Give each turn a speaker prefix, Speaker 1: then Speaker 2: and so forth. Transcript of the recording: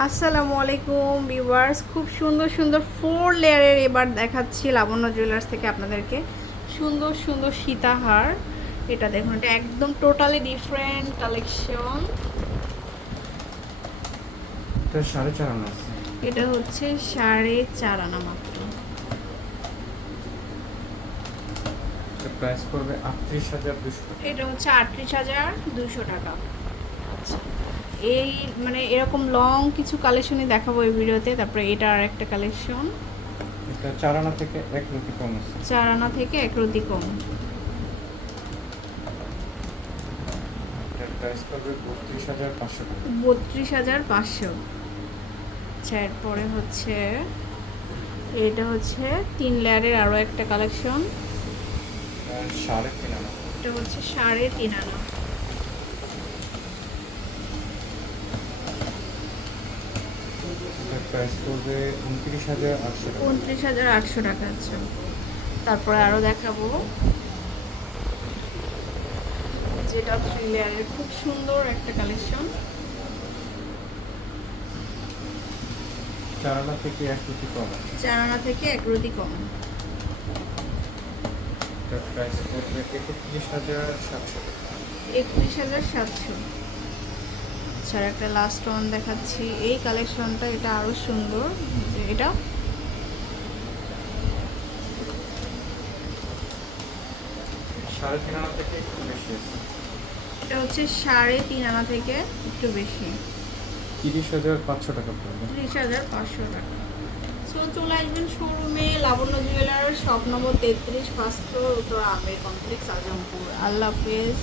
Speaker 1: আসসালামু আলাইকুম ভিউয়ার্স খুব সুন্দর সুন্দর ফোর লেয়ারের এবার দেখাচ্ছি লাবণ্য জুয়েলার্স থেকে আপনাদেরকে। সুন্দর সুন্দর সীতাহার এটা দেখুন এটা একদম টোটালি ডিফারেন্ট কালেকশন
Speaker 2: এটা সাড়ে চার আনা
Speaker 1: এটা হচ্ছে সাড়ে চার আনা মাত্র।
Speaker 2: এটা প্রাইস পড়বে আটত্রিশ হাজার দুশো
Speaker 1: এটা হচ্ছে আটত্রিশ হাজার দুশো টাকা। এই মানে এরকম লং কিছু কালেকশনই দেখাবো এই ভিডিওতে। তারপরে এটা আর একটা কালেকশন
Speaker 2: এটা চার আনা থেকে এক রুটি কম আছে।
Speaker 1: চার আনা থেকে এক রতি কম।
Speaker 2: এটার বত্রিশ হাজার পাঁচশো টাকা।
Speaker 1: বত্রিশ হাজার পাঁচশো। আচ্ছা এরপরে হচ্ছে এটা হচ্ছে তিন লেয়ারের আরও একটা কালেকশন
Speaker 2: সাড়ে তিন আনা।
Speaker 1: এটা হচ্ছে সাড়ে তিন আনা।
Speaker 2: এটার প্রাইস পড়বে উনত্রিশ হাজার আটশো টাকা।
Speaker 1: উনত্রিশ হাজার আটশো টাকা আছে তারপরে আরও দেখাবো। যেটা থ্রি লেয়ারের খুব সুন্দর একটা কালেকশন
Speaker 2: চার আনা থেকে এক রুটি কম। আছে
Speaker 1: চার আনা থেকে এক রতি কম।
Speaker 2: এটার প্রাইস পড়বে একত্রিশ হাজার সাতশো
Speaker 1: একত্রিশ হাজার সাতশো। আচ্ছা আর একটা লাস্ট ওয়ান দেখাচ্ছি। এই কালেকশনটা এটা আরও সুন্দর। এটা? হচ্ছে সাড়ে তিন আনা থেকে একটু বেশি।
Speaker 2: তিরিশ হাজার পাঁচশো টাকা
Speaker 1: হাজার পাঁচশো টাকা। সো চলে আসবেন শোরুমে লাবণ্য জুয়েলার শপ নম্বর তেত্রিশ উত্তর আমের কমপ্লেক্স আজমপুর। আল্লাহ হাফেজ।